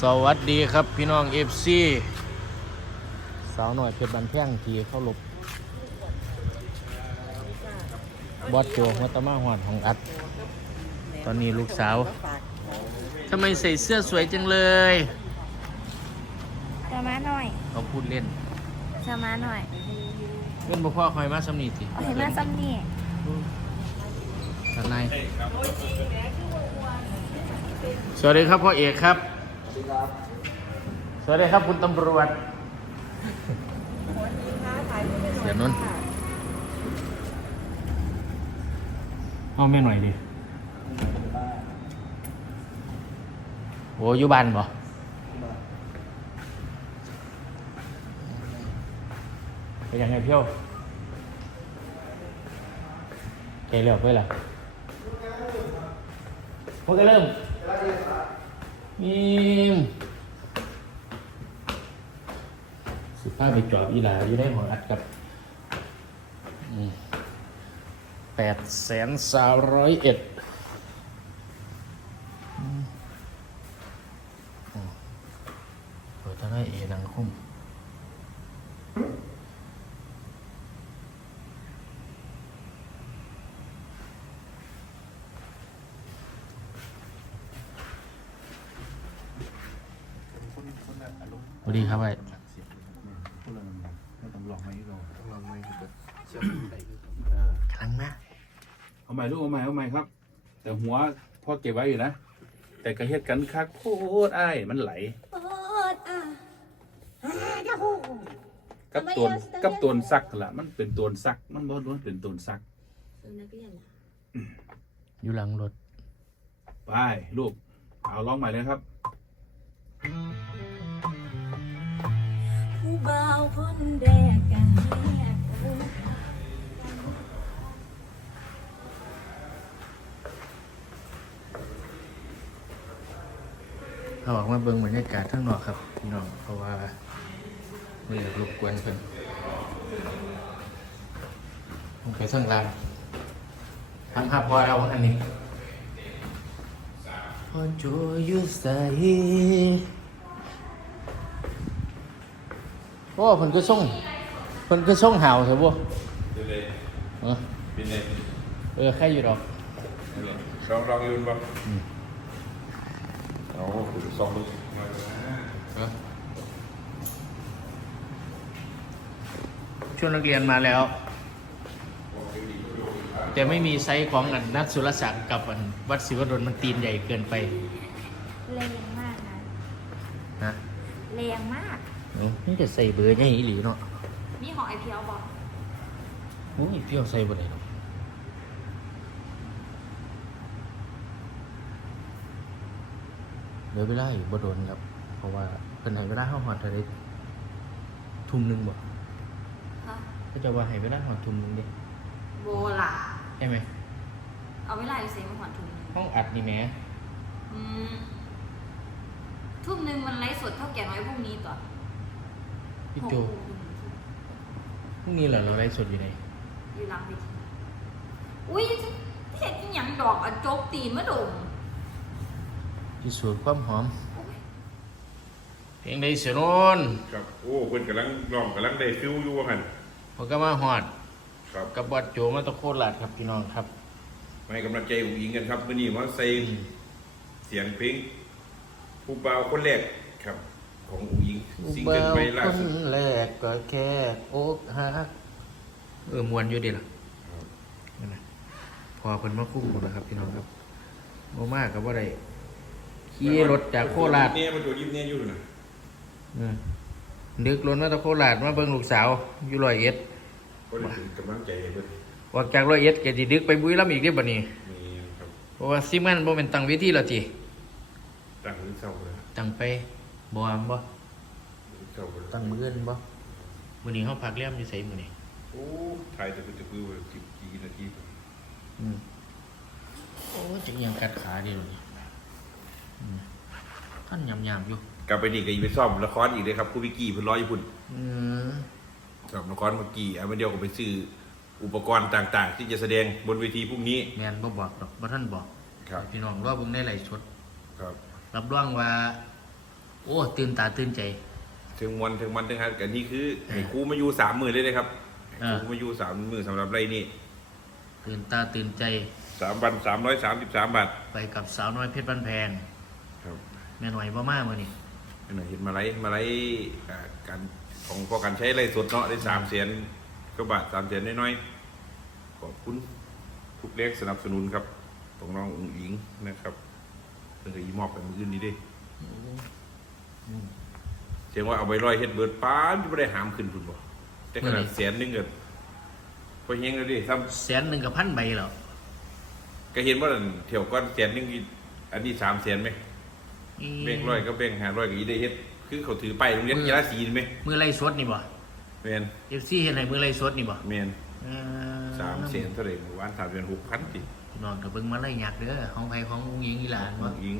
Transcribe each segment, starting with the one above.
สวัสดีครับพี่น้องเอฟซีสาวหน่อยเพชรบันแพงทีเข้าหลบบอสโจมัตมาหอดของอัด ตอนนี้ลูกสาวทำไมใส่เสื้อสวยจังเลยจะมาหน่อยเขาพูดเล่นจะมาหน่อยเล่นบ่พ่อคอยมาสำนีสิเอาเห็นมาซ้ำนี่ทนายสวัสดีครับพ่อเอกครับ สวัสดีครับคุณตำรวจเสียนนท์เอาแม่หน่อยดิ โอ้อยู่บ้านบ่เป็นยังไงเพียวใจเลือกเพื่ออะไรพวกก็เริ่ม มีมสิบ้าไปจอบอีหลาอยู่ในหัวอัดกับแปดแสนสามร้อยเอ็ด เปิดทั้งให้เอนังคุ้มสวัส ดีครับไอ้ไม่ต้องลองไหมลองกำลังมาเอาใหม่ลูกเอาใหม่เอาใหม่ครับ แต่หัวพ่อเก็บไว้อยู่นะ แต่กระเฮ็ดกันคักโคตรอ้ายมันไหลโอ๊ดอะกับตัวกับตัวซักล่ะ มันเป็นตัวซัก มันบ่ล้วนเป็นตัวซักอยู่หลังรถไปลูกเอาลองใหม่เลยครับผู้ บ่าวคนแรกกันแรกเราออกมาเบิ่งบรรยากาศข้างนอกครับพี่น้องเพราะว่าไม่อยากรบกวนเพิ่นผมไปสั่งร้านทำภาพพอเราอันนี้พอจูอยู่ใส โอ้เพิ่นก็ส่งเพิ่นก็ส่งหาวเถอะบ่เออเป็นไงเออใครอยู่ดอกลองลองยืนบ่อืมเอาสองลูกช่วงนักเรียนมาแล้ว แต่ไม่มีไซส์ของอันนัดสุรศักดิ์กับอันวัดศิวดลมันตีนใหญ่เกินไปแรงมากนะนะแรงมากเอ้า นี่จะใส่เบอร์ยังอีหลีเนาะมีของไอพีเอบอกโอ้ยเปรี้ยวใส่บ่ได้หรอกเดี๋ยวเวลาอีกบ่โดนครับ เพราะว่าเพิ่นให้เวลาเฮาฮอดเท่าใดทุ่มหนึงบ่ฮะก็จะว่าให้เวลาฮอดทุ่มหนึงเด้โบล่ะ ใช่ไหมเอาเวลาอยู่เซมาหอนทุ่มหนึ่งห้องอัดนี่แหมอืมทุ่มหนึ่งมันไลฟ์สดเท่าแก่น้อยพรุ่งนี้ต่อ พี่หกโจโมงพรุ่งนี้เหรอเราไลฟ์สดอยู่ไหนอยู่หลังเวทีอุ้ยเห็นอีหยังดอกอะโจกตีนมะดมพิสูจน์ความหอมโอ้ยเพลงใดเสียโนนครับ โอ้เพิ่นกำลังร้องกำลังได้ฟิวอยู่ว่าหั่นพอก็มาหอดครับกับบอดโจมาตะโคตรหลาดครับพี่น้องครับมาให้กำลังใจอุ้งอิงกันครับมื้อนี้มาใส่เสียงเพลงผู้บ่าวคนแรกครับ ของอุ้งอิงซิงเกิลใหม่ล่าคสุดนแรกก็แค่อกหักเออมวนอยู่ดีล่ะครับนั่นนะพอเพิ่นมาคุ้มหมดแล้วครับพี่น้องครับโมมากกับว่าได้ขี่รถจากโคราชเนี่ยมันตัวยิ้มเนี่ยอยู่น่ะเออนึกรถมาตะโคราชมาเบิ่งลูกสาวอยู่ร้อยเอ็ดก็ได้เป็นกำลังใจให้เพิ่นออกจากร้อยเอ็ดแกสิดึกไปบุรีรัมย์อีกเด้อบัดนี้นี่ครับเพราะว่าซิมันบ่เป็นตังเวิธีแล้วติตั้งมื้อเช้าเลยตังไป บ่อามบ่มื้อเช้าเลยตั้งมื้ออื่นบ่มื้อนี้เฮาพักเลี้ยมอยู่ไสมื้อนี้โอ้ถ่ายแต่เป็นตะคือว่าสิบกี่นาทีอืมโอ้จะเอียงกัดขาดีเลยอืมท่านยำๆอยู่ กลับไปนี่ก็อีกไปซ่อมละครอีกเลยครับผู้วิกกี้เพิ่นรออยู่พุ่นอืมซ่อมละครเมื่อกี้เอามาเดียวก็ไปซื้ออุปกรณ์ต่าง ๆ ที่จะแสดงบนเวทีพรุ่งนี้แมนบ่บอกดอกบ่ท่านบอก ครับ พี่น้องรอเบิ่งในไลฟ์สดครับ รับรองว่า โอ้ตื่นตาตื่นใจ ถึงวันถึงมันถึงฮันกันนี่คือให้ครูมาอยู่สามหมื่นเลยนะครับให้อ่าครูมาอยู่สามหมื่นสำหรับไรนี่ตื่นตาตื่นใจสามพันสามร้อยสามสิบสามบาทไปกับสาวน้อยเพชรบ้านแพงครับแม่หน่อยบ่มาเมื่อนี้อันไหนเห็นมาไลมาไลอ่าการของพอการใช้ไรสดเนาะได้สามแสนก็บาทสามแสนน้อยๆขอบคุณทุกเลขสนับสนุนครับของน้องอุ๋งอิงนะครับเพิ่งจะยีมอบไปมืออื่นนี้เดิ เสียงว่าเอาไปร้อยเฮ็ดเบิดป้านไม่ได้หามขึ้นพุ่นบ่แต่ขนาดแสนหนึงก็พอเฮงแล้วดิทำแสนหนึ่งกับพันใบแล้วก็เห็นว่าเที่ยวก้อนแสนหนึงอีอันนี้สามแสนไหมอีแบ่งร้อยก็แบ่งหาร้อยก็อีได้เฮ็ดคือเขาถือไปโรงเรียนกีฬาสีนี่ไหมมือไล่สดนี่บ่แมนเอฟซีเห็นไหนมือไล่สดนี่บ่แมนเอ่อสามแสนเท่าไหร่เมื่อวานสามแสนหกพันติพี่น้องก็เบิ่งมาไล่ยักษ์เด้อของไผของอุ้งยิงอีหลานน้บ่องอิง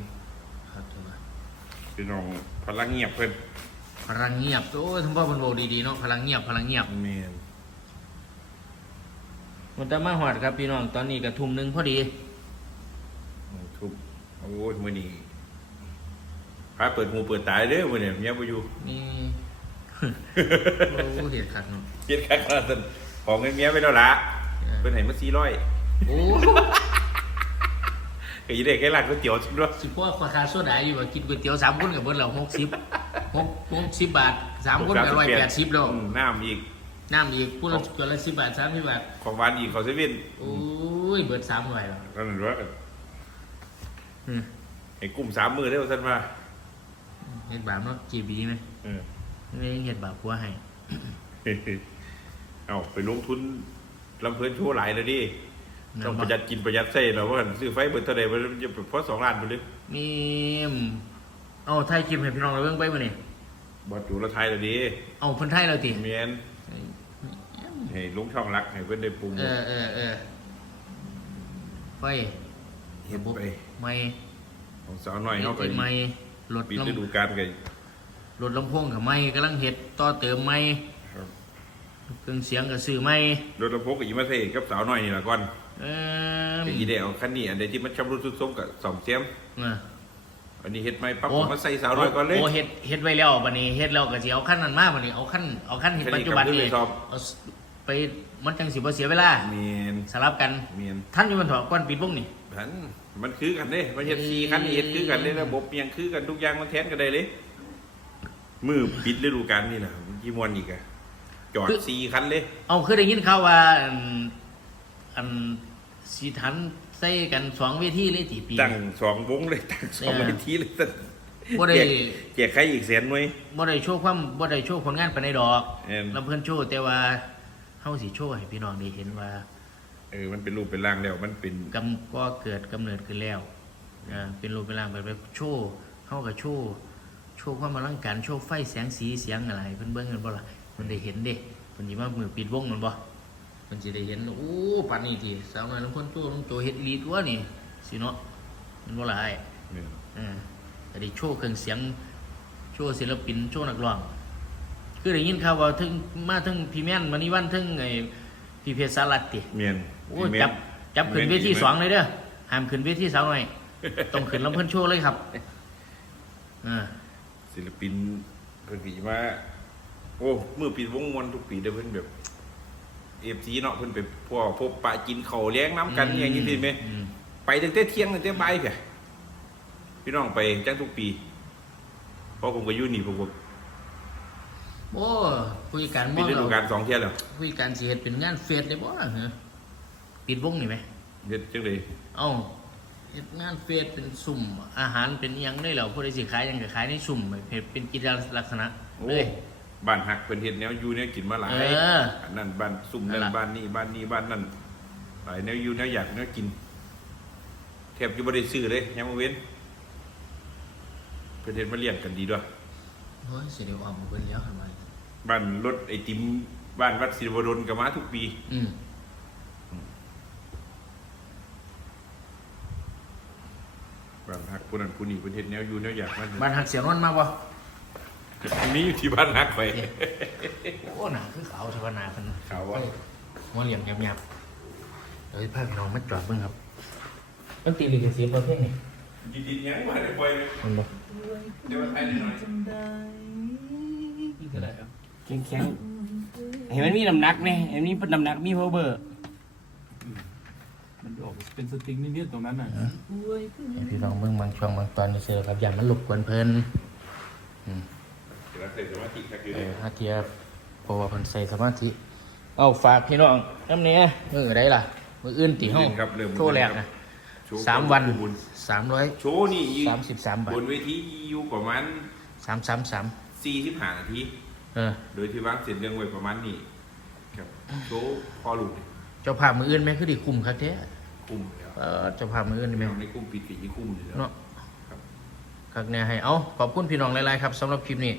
ครับถูกไหม พี่น้องพลังเงียบเพิ่นพลังเงียบโอ้ยทำพ่อมันโบดีๆเนาะพลังเงียบพลังเงียบแมนมันจะมาหอดครับพี่น้องตอนนี้ก็ทุ่มหนึงพอดีทุบโอ้ยมื้อนี้พาเปิดหูเปิดตาเด้อมื้อนี้เมียบ่อยู่นี่โอ้เห็ดขัดเนาะเฮ็ดคักขนาดนั้นของเงินเมียไปแล้วล่ะเพิ่นให้มา400โอ้ ก็อีได้แค่ร้านก๋วยเตี๋ยวซั่นเนาะสิพ่อขอคาโซดาอยู่ว่ากินก๋วยเตี๋ยวสามคนกับเบิดแล้วหกสิบหกหกสิบบาทสามคนกับร้อยแปดสิบแล้วอืมน้ำอีก น้ำอีกพูดละเกินละสิบบาทสามสิบบาทของหวานอีกเขาเซเว่นโอ้ยเบิดสามร้อยแล้วนั่นว่าอืมไอ้กลุ่มสามมือได้ว่าซั่นว่าเห็ดบาปเนาะจีบีไหมเออนี่เห็ดบาปผัวให้ เอาไปลงทุนลำเพลินโชว์หลายเลยดินั่น ต้องบ่ประหยัดกินประหยัดใส่เราว่าซื้อไฟเบิดเท่าไหร่มันจะเพราะสองล้านไปเลยมีมเอาไทยคลิปให้พี่น้องเราเบิ่งไปมื้อนี้บอดอยู่ละไทยเลยดิเอาเพิ่นไทยเราติเมียนให้ลงช่องรักให้เพื่อนได้ปรุงเออเออเออไฟเห็นไปไม่ของสาวน้อยเขาไปไม่รถปิดลฤดูกาลกันำรถลำโพงกับไม่กำลังเฮ็ดต่อเติมไม่เครื่องเสียงกับซื้อไม่รถลำโพงกับยีมาเซ่กับสาวน้อยนี่ละก่อนเออกับยีเดียวคันนี้อันใดที่มันชำรุดทรุดโทรมกับสองเสียม อะ อันนี้เฮ็ดไหมปั๊บผมมาใส่สาวน้อยก่อนเลย โอ้เฮ็ดเฮ็ดไว้แล้วบัดนี้เฮ็ดแล้วก็สิเอาขั้นนั้นมาบัดนี้เอาขั้นเอาขั้นเฮ็ดขั้นนี้ปัจจุบันกลับขึ้นนี่ไปสอบ เอาไปมันจังสิบ่เสียเวลาเมียนสลับกัน เมียนท่านอยู่มันถอดก้อนปิดวงนี่พันมันคือกันเด้มันเฮ็ดซีคันนี้เฮ็ดคือกันเด้ระบบเมียงคือกันทุกอย่างมันแทนกันได้เลย มือปิดฤดูกาลนี่นะยี่มวนอีกอะจอดซีคันเลย เอาเคยได้ยินข่าวว่าอัน อันสิทันใส่กันสองเวทีเลยตีปี ตั้งสองวงเลยตั้งสองเนี่ยเวทีเลยตั้งบ่ได้ แจกแจกใครอีกแสนหน่วย บ่ได้โชว์ความบ่ได้โชว์ผลงานปานใดดอกเอิ่ม ลำเพิ่นโชว์แต่ว่าเฮาสิโชว์ให้พี่น้องได้เห็นว่า เออมันเป็นรูปเป็นร่างแล้วมันเป็น กำก็เกิดกำเนิดขึ้นแล้วอ่าเป็นรูปเป็นร่างแบบแบบโชว์เฮาก็โชว์โชว์ความอลังการโชว์ไฟแสงสีเสียงอะไรเพิ่นเบิ่งกันบ่ล่ะมันได้เห็นเด้เพิ่นสิมามือปิดวงมันบ่ เพิ่นสิได้เห็นโอ้ปานนี้ทีสาวน้อยลำเพิ่นโตลงโตเฮ็ดอีหลีตัวนี่สิเนาะมันบ่ล่ะอ้ายเนี่ยอ่าแต่ได้โชว์เครื่องเสียง โชว์ศิลปิน โชว์นักร้อง คือได้ยินข่าวว่าถึงมาถึงพี่แม่นมานี่วันถึงไอ้พี่เพชรสารัตติเมียนโอ้จับจับขึ้นเวทีสองเลยเด้อห้ามขึ้นเวทีสาวหน่อยต้องขึ้นลำเพิ่นโชว์เลยครับอ่าศิลปินเพิ่นผีมาโอ้เมื่อปีวงมวนทุกปีเด้อเพิ่นแบบ เอฟซีเนาะเพิ่นไปพ่อพบปะกินข้าวเลี้ยงน้ำกันอย่างนี้สิไหม อืไปตั้งแต่เที่ยงตั้งแต่บ่ายเพียพี่น้องไปจังทุกปีเพราะผมก็อยู่นี่ผมก็โอ้ผู้จัดการมปีองฤดูเรากาลสองเที่ยแล้วผู้จัดการสิเฮ็ดเป็นงานเฟสได้บ่ล่ะเหรอปิดวงนี่ไหม เฮ็ดจังได๋เอ้าเฮ็ดงานเฟสเป็นสุ่มอาหารเป็นอิหยังได้แล้วผู้ใดสิขายหยังก็ขายในสุ่มเฮ็ดเป็นกิจลักษณะโอ้เลย บ้านหักเพิ่นเฮ็ดแนวอยู่แนวกินมาหลายเอออันนั้นบ้านซุ่มนั่นนั่นล่ะ บ้านนี้บ้านนี้บ้านนั่นหลายแนวอยู่แนวอยากแนวกินแทบจะบ่ได้ซื้อเลยยามมื้อเว้นเพิ่นเฮ็ดมาเลี้ยงกันดีด้วย โอ้ยเสียเดียวออกมาเบิ่นแล้วทำไมบ้านรถไอติมบ้านวัดศิวดลก็มาทุกปี อืมบ้านหักผู้นั้นผู้นี้เพิ่นเฮ็ดแนวอยู่แนวอยากมาบ้านหักเสียงนอนมากบ่ มีอยู่ที่บ้านหักไปโอ้หนาคือขาวชาวนาเพิ่นขาววะหัวเหลี่ยมหยาบๆเดี๋ยวพาพี่น้องมาจอดเบิ่งครับ มันตีลิขสิทธิ์บ่เพลงนี่ดินๆยังมาได้ปล่อยไหมมันบ่เดี๋ยวมาไทยหน่อยจำได้นี่ก็ได้ครับแข็งแข็งเห็นมันมีน้ำหนักไหมเห็นมีน้ำหนักมี power มันออกเป็นสตริงนิดๆตรงนั้นน่ะให้พี่น้องเบิ่งบางช่วงบางตอนนี่เสือครับอย่ามันหลบกวนเพลินเดี๋ยวเรา ใส่สมาธิครับอยู่เอเลยอฮาเทียเพราะว่าเพิ่นใส่สมาธิ เอาฝากพี่น้องน้ำเนี้ยมือได้ล่ะ มืออื่นตีห้องครับเริ่มโชว์แรกนะโชว์สามวันบุญสามร้อย โชว์นี่ยืนสามสิบสามบาท บนเวทีอยู่ประมาณสามสามสาม45นาที เออ โดยที่วางเสร็จเรื่องไว้ประมาณนี้ครับโชว์พอลูกเจ้าภาพมืออื่นไหมคือดีคุมครับเท้คุ้มแล้วเออเจ้าภาพมืออื่นนี่ไหมในคุ้มปิดสีคุ้มอยู่แล้ว เนาะครับ ครับเนี่ยให้ เอาขอบคุณพี่น้องหลาย ๆ ครับสำหรับคลิปนี้